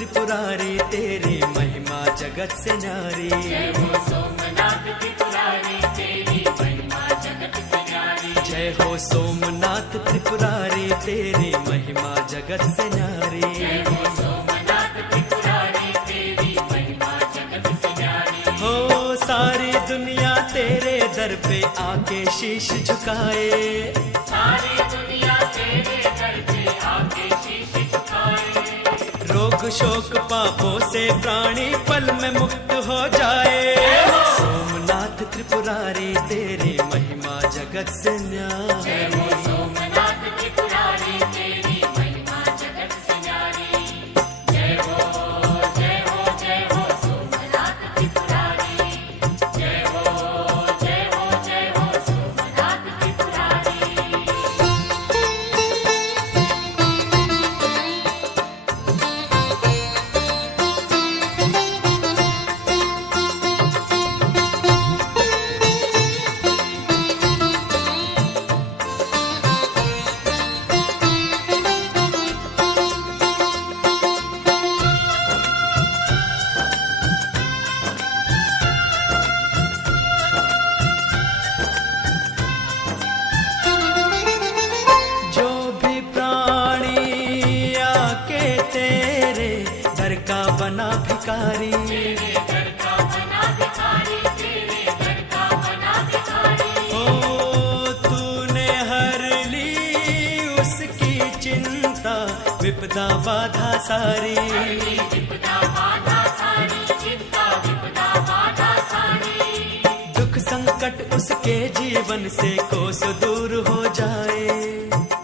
त्रिपुरारी तेरी महिमा जगत से न्यारी। जय हो सोमनाथ त्रिपुरारी तेरी महिमा जगत से न्यारी। जय हो सोमनाथ त्रिपुरारी तेरी महिमा जगत से न्यारी। जय हो सोमनाथ त्रिपुरारी तेरी महिमा जगत से न्यारी। हो सारी दुनिया तेरे दर पे आके शीश झुकाए। सारी दुनिया तेरे दर पे आके शीश झुकाए। रोग शोक पापों से प्राणी पल में मुक्त हो जाए। सोमनाथ त्रिपुरारी तेरी महिमा जगत से न्यारी। जय हो सोमनाथ त्रिपुरारी तेरी महिमा जगत से न्यारी। जय हो जय हो जय हो सोमनाथ त्रिपुरारी। जय हो जय हो जय हो सोमनाथ त्रिपुरारी। जो भी प्राणी आके तेरे दर का बना भिखारी। तेरे दर का बना भिखारी। तेरे दर का बना भिखारी। ओ तूने हर ली उसकी चिंता विपदा बाधा सारी। विपदा बाधा सारी। चिंता विपदा बाधा सारी। दुख संकट उसके जीवन से कोस दूर हो जाए।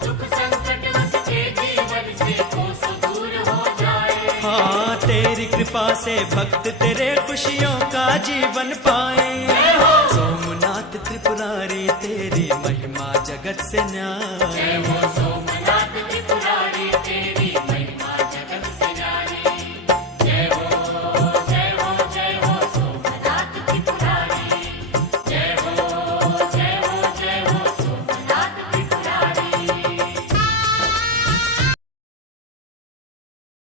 दुख संकट उसके जीवन से कोस दूर हो जाए। हाँ तेरी कृपा से भक्त तेरे खुशियों का जीवन पाए। सोमनाथ त्रिपुरारी तेरी महिमा जगत से न्यारी। जय हो सोमनाथ